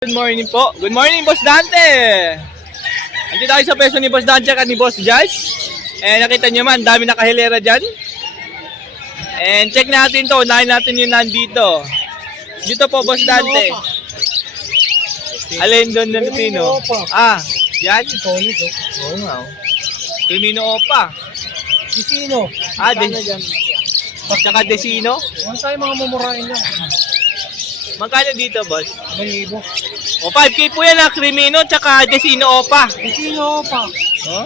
Good morning po. Good morning, Boss Dante. Andito tayo sa peso ni Boss Dante at ni Boss Josh. Nakita nyo man, dami nakahilera dyan. And check natin to. Unahin natin yung nandito. Dito po, Boss Dante. Alin doon na Lupino? Yan. Oo nga. Crimino Opa. Desino. Tsaka Desino. Huwag tayo mga mamurain lang. Magkano dito, Boss? 1,000. O, 5K po yan ha. Crimino tsaka Desino Opa. Desino pa. Oh?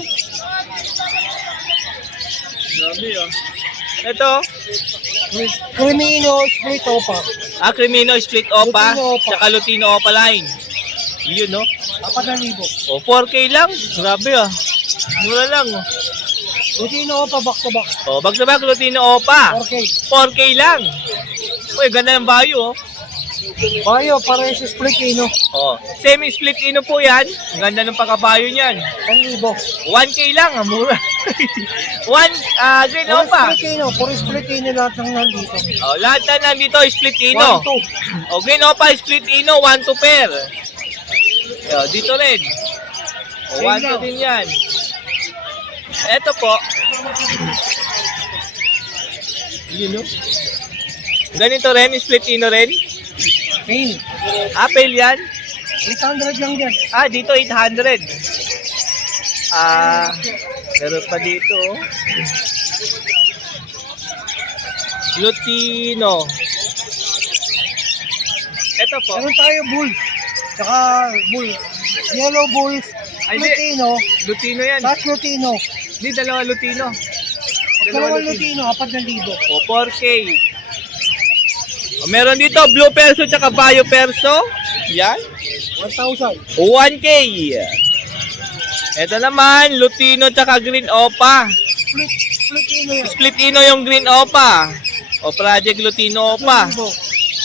Grabe ah. Ito. Crimino, split pa. Crimino Split Opa. Lutino Opa. Tsaka Lutino Opa line. Yun no? 4,000. O, 4K lang. Grabe ah. Mura lang. Desino pa back to back. O, back to back Lutino Opa. 4K. 4K lang. Uy, ganda ng bayo oh. Bayo, para sa split no? Oh, semi-split ino po yan. Ang ganda ng pagkabayo niyan. 1,000. 1K lang, mura. Green Opa. Puro split lahat ng nandito. Oh, lahat na nandito split ino. 1,200. Oh, Green Opa split ino, 1-2 pair. Oh, dito rin. Oh, 1-2 din yan. Ito po. Yun no? Ganito rin, split ino rin. Pain. Apple yan. 800 lang dyan. Dito 800. Meron pa dito. Lutino. Ito po. Meron tayo bull. Tsaka bull. Yellow bulls. Ay, di. Lutino. Lutino yan. Tapos Lutino. Hindi, dalawa Lutino. Dalawang Lutino, 4,000. O, 4K. O, meron dito, Blue Perso tsaka Bayo Perso. Yan. 1,000. 1K. Ito naman, Lutino tsaka Green Opa. Lutino yan. Split Ino yung Green Opa. O, Project Lutino Opa.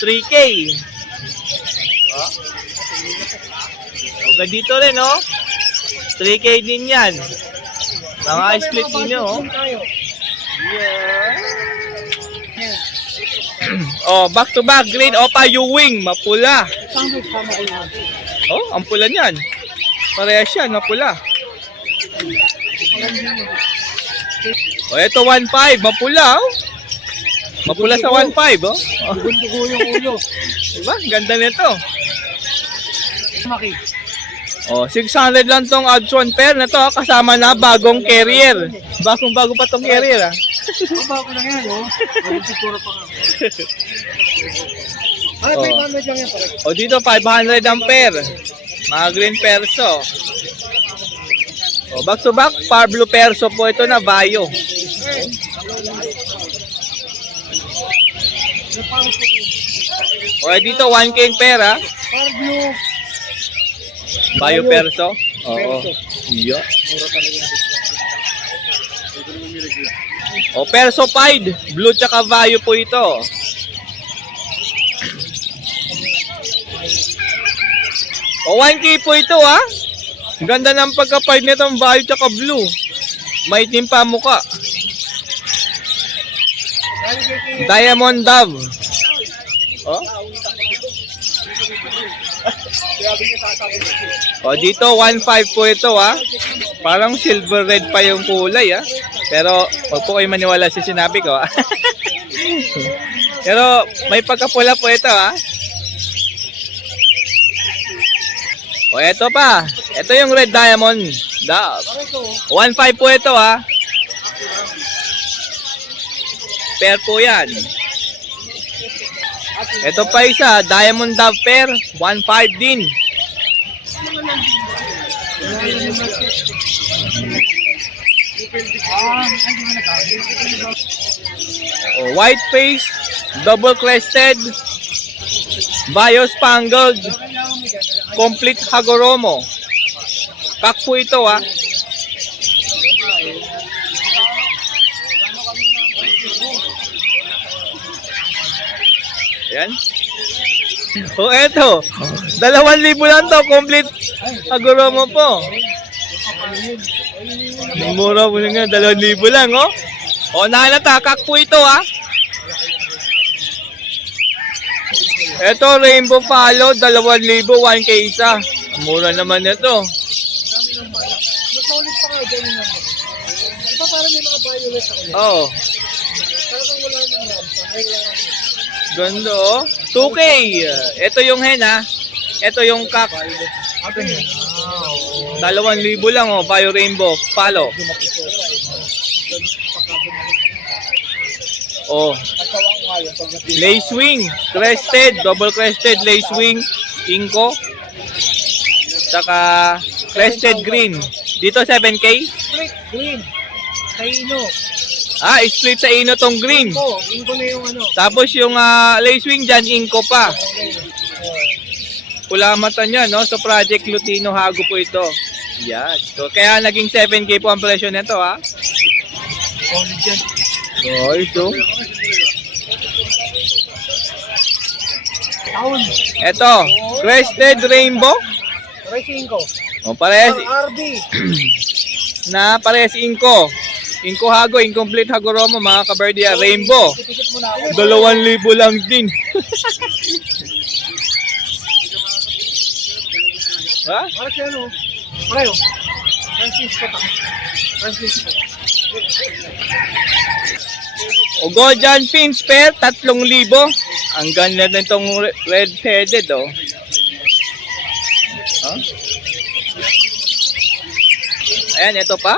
3K. O, dito rin, oh. 3K din yan. Mga split Ino, oh. Oh, back to back, Green Opa Ewing, mapula. Oh, ang pula niyan. Parehas yan, mapula. Oh, ito 1.5, mapula, oh. Mapula sa 1.5, oh. Dugo yung ulo. Diba? Ganda nito. Maki. Oh, 600 lang tong odds one pair na to, kasama na bagong carrier. Bagong-bago pa tong carrier, ah. Bago lang yan, oh. Siguro pa ka. Ay, Oh. 500 lang yan pare. O dito 500 ang pair. Mga Green Perso. O back to back, Pablo Perso po ito na Bayo. O dito 1K ang pair, ha. Parblo. Bayo Perso. Oo. Iya. O Perso Pied, blue tsaka Bayo po ito. O 1K po ito, ha. Ganda ng pagka-pied nitong Bayo tsaka blue. Maitim pa mukha. Diamond Dove. Oh. O dito 1.5 po ito, ha. Parang silver red pa yung kulay, ha. Pero wag po kayo maniwala sa sinabi ko, ha. Pero may pagkapula po ito, ha. O eto pa. Ito yung red diamond dove. 1.5 po ito, ha. Pair po yan. Ito pa isa, diamond dove pair, 1.5 din. O, white face, double crested, Bayo Spangled, complete Hagoromo. Kak po ito, ha. Ayan. O eto, 2,000 lang to, complete Hagoromo po. Mura po nga, 2,000 lang, oh. O, nakalatakak po ito, ha. Ito, Rainbow Follow, 2,000, 1K isa. Mura naman ito. Dami ng pala. Mas ulit pa kayo dyan yung number. Diba parang may mga violet ako yan? Oo. Talagang wala nang rampa. Ay, wala nang Ganda oh. 2K. Ito yung hen ha. Ito yung kak. Ah, ganyan. Ah, oo. 2,000 lang oh. Bio Rainbow Follow. Dumapito pa eh. Ganun pagkabunod. Oh. Pagkawa ko nga yun. Pag napita. Lace wing. Crested. Double crested. Lace wing. Inko. Saka crested green. Dito 7K. Split green. Taino. Ah, split sa ino tong green. Inko na yung ano. Tapos yung lace wing dyan, inko pa. Okay. Pula mata niya, no? So, Project Lutino Hago po ito. Yan. So, kaya naging 7K po ang presyo nito, ha? Solid yan. Okay, so. Taon. Ito, Crested Rainbow. Racing ko. O, parehas, RB. parehas inko. Inko Hago, incomplete Hagoromo, mga kabardia. Rainbow. Titikit mo na ako. 2,000 lang din. Ha? Para siya ano. Pareho. Francisco ta. Francisco. O Gojan Fins pair, 3,000. Ang ganda nitong red-headed, oh. Huh? Ayan, ito pa.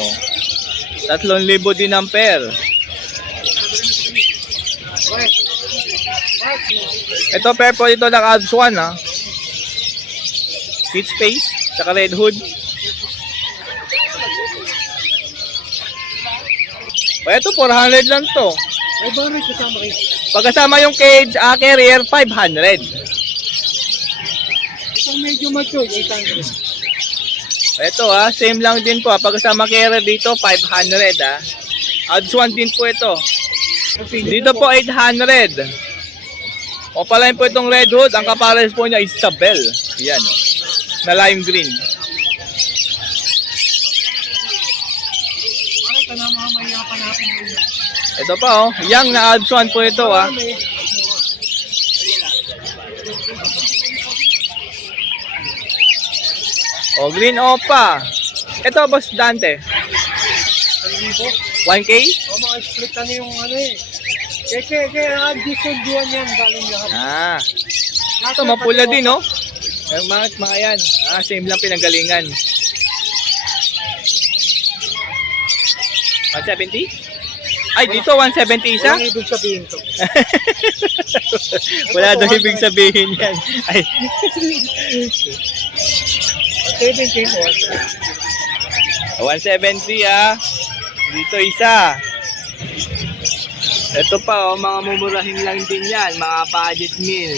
Oh. 3,000 din ang pair. Ito pair po ito ng Alps 1, ha. Peach face, saka red hood. O ito, 400 lang to. May barret kasama rin. Pagkasama yung cage, carrier, 500. Itong medyo mature, 800. Ito same lang din po. Pagkasama carrier dito, 500 Odds 1 din po ito. Dito po, 800. O pala po itong red hood, ang kapares po niya, Isabel. Yan, na lime green. Bakit ka na mamaya pa natin ngayon? Ito pa, young na odds 1 po ito, O, green opa. Ito, Boss Dante. 1K? O mga split ano yung ano eh. Kaya dissolve yan galing lahat. Ito, mapula din, no? Yung mga yan. Same lang pinanggalingan. 170? Ay, dito 170 isa? Walang ibig sabihin to. Wala daw ibig sabihin yan. Ay. 17 po. 170 Dito isa. Ito pa, mga mumurahin lang din yan. Mga budget meal.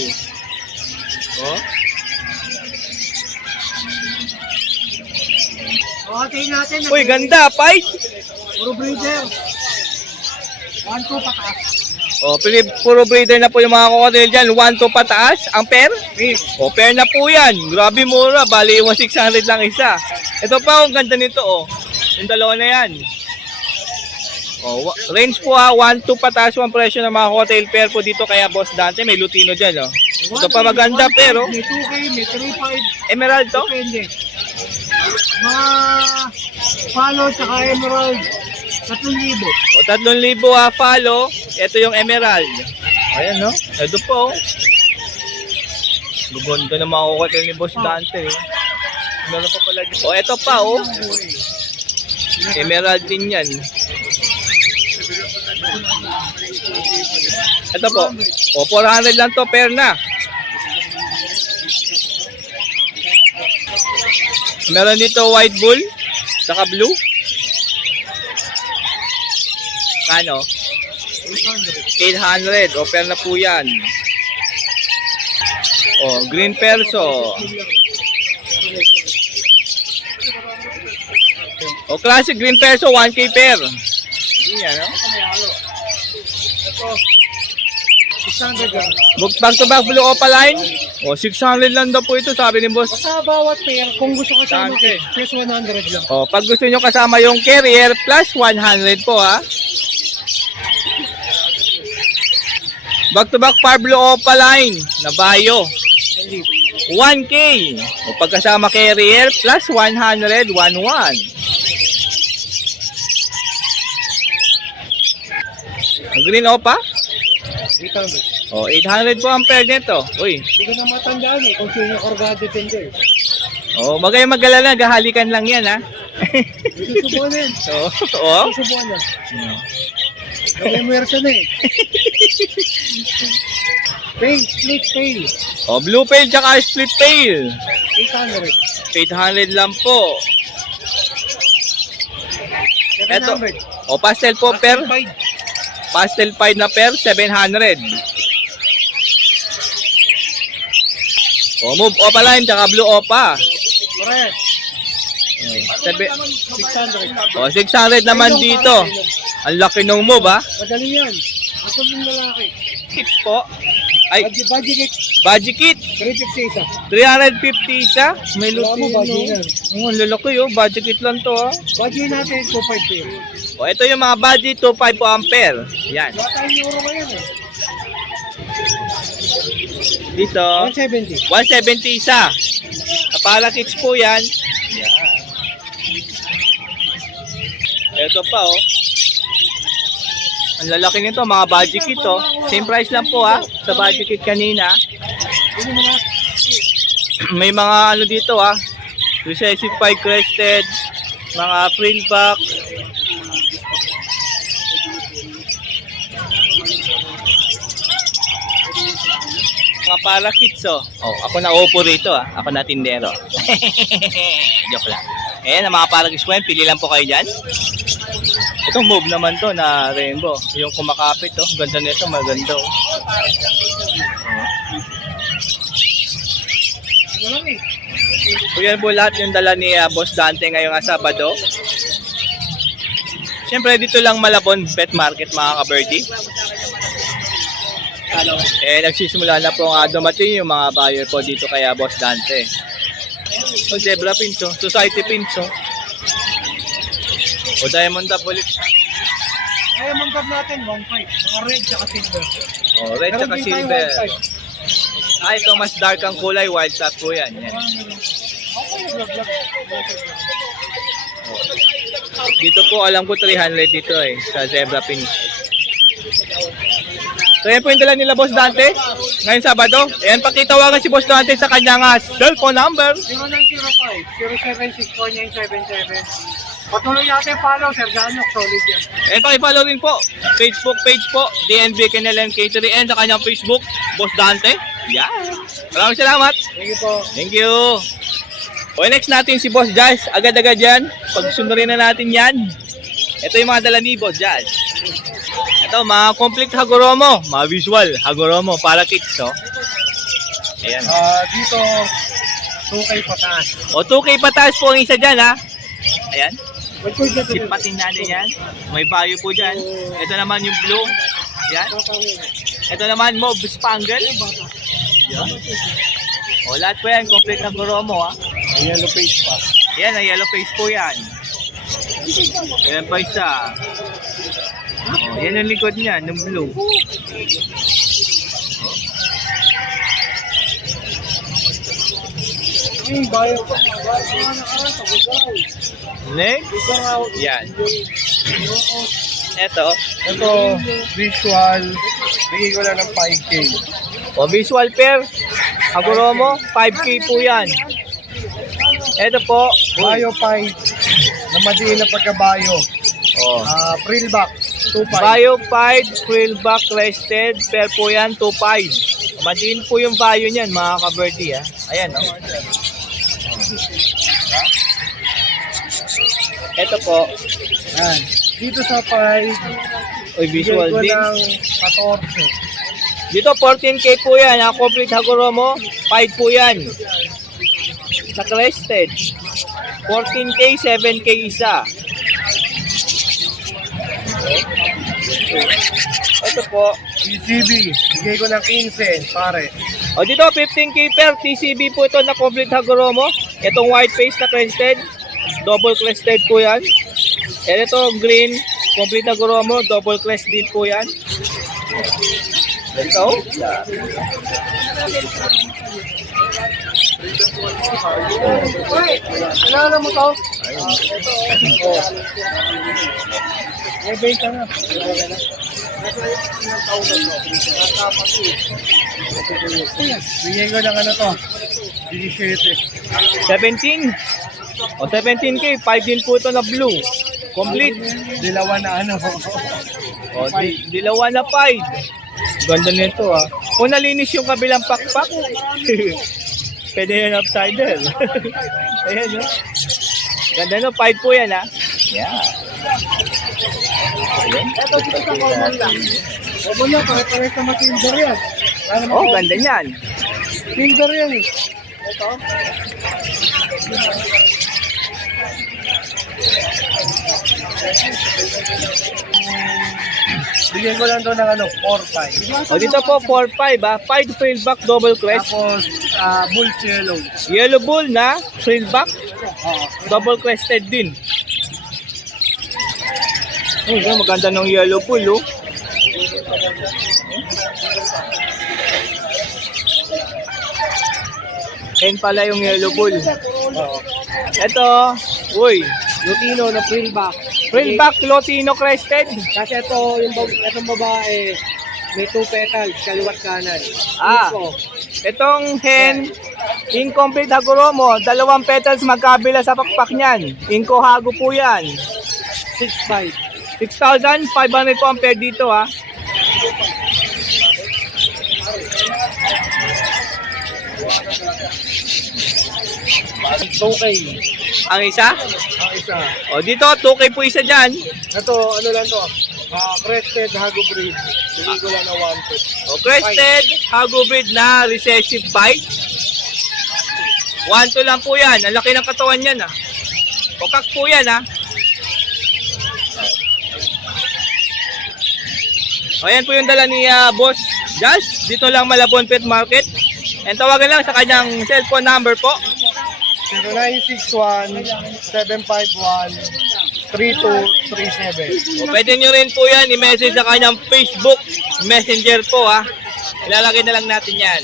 Okay natin. Uy, ganda, Pai! Puro breeder. 1-2 pataas. Puro breeder na po yung mga crocodile dyan. 1-2 pataas. Ang pair? Pair. Pair na po yan. Grabe mura. Bali, 1,600 lang isa. Ito pa, ang ganda nito, Yung dalawa na yan. Range po 1-2 pataas ang presyo ng mga hotel pair po dito. Kaya Boss Dante, may Lutino dyan, Ito pa maganda, pero May 2K, may 3.5. Emerald to? Depende. Mga follow tsaka emerald. 3,000. O 3,000 follow. Ito yung emerald. Ayan, no? Ito po. Guganda na mga hotel ni Boss Dante. Meron pa pala dito. O, ito pa, Emerald din yan. Ito po. O, 400 lang to, pair na. Meron dito white bull, saka blue. Kano? 800. O, pair na po yan. O, green perso. O, classic green perso, 1K pair. Yan, no? Ito. 600 yan. Back to back blue opaline. O, 600 lang daw po ito, sabi ni boss. Basta bawat pair, kung gusto ko sa Dante. plus 100 lang. O, pag gusto nyo kasama yung carrier, plus 100 po, Back-to-back Pablo Opaline na Bayo. 1K. O pagkasama kay Riel plus 100, 1-1. Green Opa? 800. O, 800 po ang pair nito. Uy. Hindi ko na matandaan eh, kung sino yung Orgado tender. O, magay magalala, gahalikan lang yan, ha? Susubuan na yan. Oo. Susubuan na. May muwersa na eh. Pail, split pail. O, blue pail tsaka split pail. 800. 800 lang po. Eto. 700. O, pastel po per. Pastel pied na pair, 700. O, move Opaline tsaka blue Opa. Correct. Sebe- 600. O, 600 naman dito. Ang laki ng move, ha? Madali yan. Ako yung lalaki. Kits po. Ay, Budget budget kit. 350 isa. 350 isa. May Wala mo, lutin, budget yan. no? Ang lalaki, oh. Budget kit lang to, ha? Budget natin 250. O, ito yung mga budget, 2.5 po ampere. Yan. Wala tayong euro ngayon eh. Dito, 170. 170 isa. Kapala kits po yan. Yan. Ito pa, oh. Ang lalaki nito, mga budget kit, oh. Same price lang po, ha, sa budget kit kanina. Ano mga May mga ano dito, ha. Recessive pie crested, mga frill back. Mga para kits, oh. Oh, ako na upo rito, ah. Ako na tindero. Joke lang. Ayan, ang mga para kits po yan. Pili lang po kayo dyan. Itong move naman to na rainbow. Yung kumakapit, oh. Ganda nito, maganda, oh. ano lang eh. So yan po lahat yung dala ni Boss Dante ngayong Sabado. Siyempre dito lang Malabon Pet Market, mga ka-birdie. Nagsisimula na po dumating yung mga buyer po dito kaya Boss Dante. O zebra pins, oh. Society pins, oh. O diamond double. Kaya mangkab natin 1.5. Mga red tsaka silver. O red Meron at din tayong silver. 1.5. Ah, ito mas dark ang kulay, wild top po yan. Yan. Okay, vlog. Dito po alam ko 300 dito eh sa zebra pins. So yan po yung dala nila Boss Dante ngayong Sabado. Ayan, pakitawagan si Boss Dante sa kanyang cellphone number. 0905-0764977. Patuloy natin follow, Sir Janok. Solid yan. And pakipollow rin po Facebook page po DNB Canelen Catering and sa kanyang Facebook Boss Dante. Yan. Maraming salamat. Thank you po. Thank you. O next natin si Boss Jazz. Agad-agad yan. Pagsundurin na natin yan. Ito yung mga dala ni Boss Jazz. Ito, mga complete Hagoromo. Mga visual Hagoromo para kids, oh. Ayan. Dito, 2K pataas. O 2K pataas po ang isa dyan, ha. Ayan. Mag-quiz na ito. Sipatin natin yan. May value po dyan. Ito naman yung blue. Yan. Ito naman mauve spangle. Yan. O lahat po yan. Complete Hagoromo, ha. Yellow face pa. Yan, ang yellow face po yan. Ayan pa isa. O, yan ang likod niya, ng blue. Ay, bayo pa. Bayo pa nakaraan sa Bugay. Next. Yan. Ito. Ito, visual. Bigay ko lang ng 5K. O visual pair. Hagoromo, 5K po yan. Ito po. Bayo pipe na madiin na pagkabayo. O. Frill back, 2.5. Bio 5, frill back rested, pair po yan, 2.5. Madiin po yung bio niyan, mga ka-birdie, ha. Ayan, no? Ito po. Yan. Dito sa 5, Oy, visual bigay ko din. ng 14. Dito, 14K po yan, ha. Complete Hagoromo, 5 po yan. Sa crested. 14K, 7K isa. Ito po. TCB, bigay ko ng 15, pare. O dito, 15K per TCB po ito na complete Hagoromo. Itong white face na crested. Double crested po yan. And ito, green, complete Hagoromo. Double crest din po yan. Ito. Uy, kailangan mo to? May benta na. Bigay ko ng ano to. 17. 17. O 17K, 5 din po ito na blue. Complete. Dilawan na ano. O, dilawa na 5. Ganda nito ah. Kung nalinis yung kabilang pakpak, pwede yan upsider. Ayan no. Ganda no, 5 po yan ah. Yeah. Ayan. Ito dito sa common lang. Common lang, pare-pares na silver yan. Oh, ganda niyan. Silver yan eh. Ito. Bigyan ko lang to ng ano, 4-5. O dito po 4-5 ah. 5 frillback double crest. Tapos, bull yellow. Yellow bull na frillback Oo. double crested din. Oh, maganda ng yellow bull oh. Yan pala yung yellow bull. Oo. Ito, uy, Lutino na frillback. frillback Lotino crested. Kasi ito, itong babae, may 2 petals, kaliwat kanan. Ah. Ito, Itong hen, incomplete Haguromo, 2 petals magkabila sa pakpak niyan. Inko hago po yan. 6-5. 6,500 po ang pair dito ha. Okay. Ang isa? Ang isa. O dito, 2K po isa dyan. Ito, ano lang to? Crested Hago breed. Bigay ko lang na 1-2. O crested, hago breed na recessive bite. 1-2 lang po yan. Ang laki ng katawan yan ha. Kokak po yan ha. O yan po yung dala ni Boss Josh. Dito lang Malabon Pet Market. And tawagan lang sa kanyang cellphone number po. 0961-751-3237. O, pwede nyo rin po yan i-message sa kanyang Facebook Messenger po ha. Ilalagay na lang natin yan.